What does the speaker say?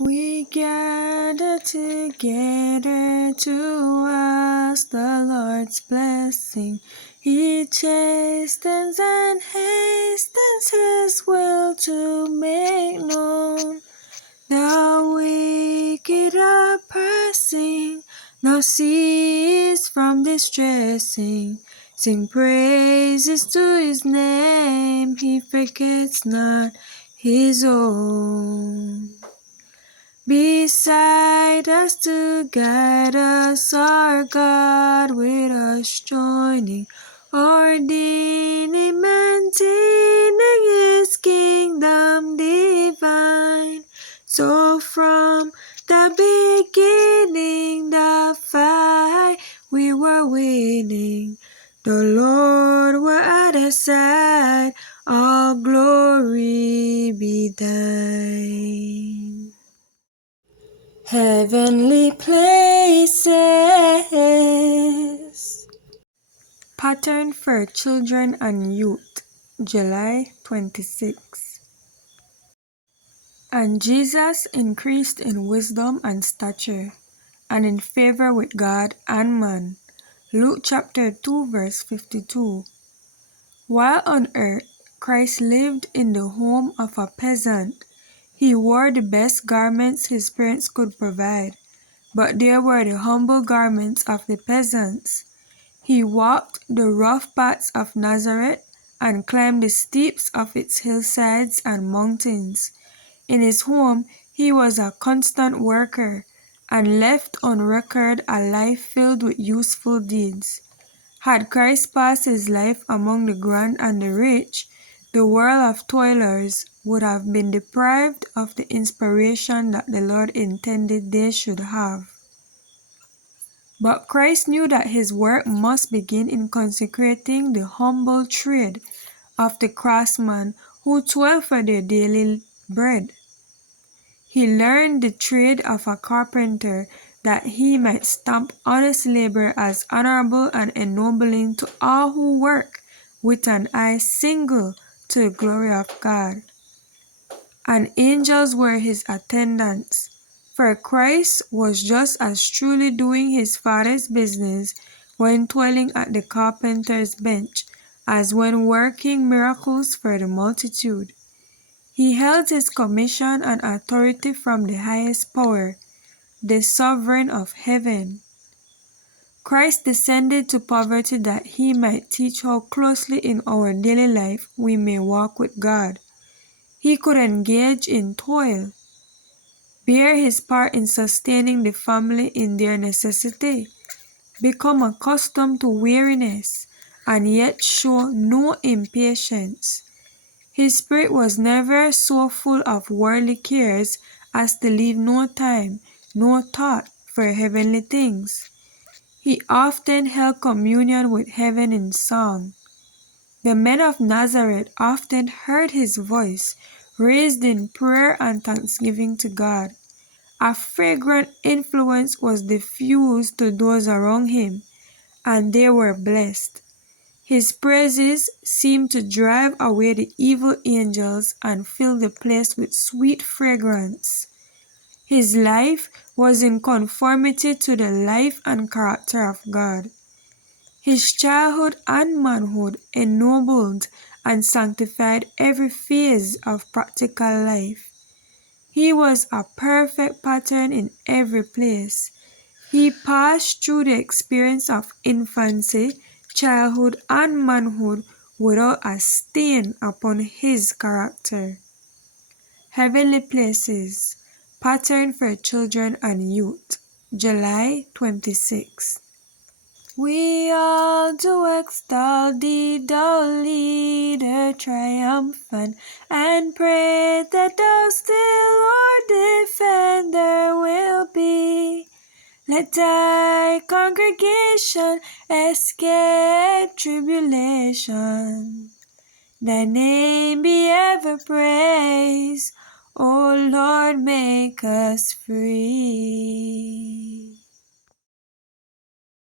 We gather together to ask the Lord's blessing. He chastens and hastens His will to make known. The wicked are pressing, no cease from distressing. Sing praises to His name, He forgets not His own. Beside us to guide us, our God with us joining, ordaining, maintaining His kingdom divine. So from the beginning, the fight we were winning. The Lord were at our side, all glory be thine. Heavenly places. Pattern for children and youth, July 26. And Jesus increased in wisdom and stature, and in favour with God and man. Luke chapter 2 verse 52. While on earth, Christ lived in the home of a peasant. He wore the best garments his parents could provide, but they were the humble garments of the peasants. He walked the rough paths of Nazareth and climbed the steeps of its hillsides and mountains. In his home, he was a constant worker and left on record a life filled with useful deeds. Had Christ passed his life among the grand and the rich, the world of toilers would have been deprived of the inspiration that the Lord intended they should have. But Christ knew that his work must begin in consecrating the humble trade of the craftsmen who toil for their daily bread. He learned the trade of a carpenter that he might stamp honest labor as honorable and ennobling to all who work with an eye single to the glory of God. And angels were his attendants. For Christ was just as truly doing his Father's business when toiling at the carpenter's bench as when working miracles for the multitude. He held his commission and authority from the highest power, the sovereign of heaven. Christ descended to poverty that he might teach how closely in our daily life we may walk with God. He could engage in toil, bear his part in sustaining the family in their necessity, become accustomed to weariness, and yet show no impatience. His spirit was never so full of worldly cares as to leave no time, no thought for heavenly things. He often held communion with heaven in song. The men of Nazareth often heard his voice, raised in prayer and thanksgiving to God. A fragrant influence was diffused to those around him, and they were blessed. His praises seemed to drive away the evil angels and fill the place with sweet fragrance. His life was in conformity to the life and character of God. His childhood and manhood ennobled and sanctified every phase of practical life. He was a perfect pattern in every place. He passed through the experience of infancy, childhood, and manhood without a stain upon his character. Heavenly Places, Pattern for Children and Youth, July 26. We all do extol thee, thou leader triumphant, and pray that thou still our defender will be. Let thy congregation escape tribulation. Thy name be ever praised, O Lord, make us free.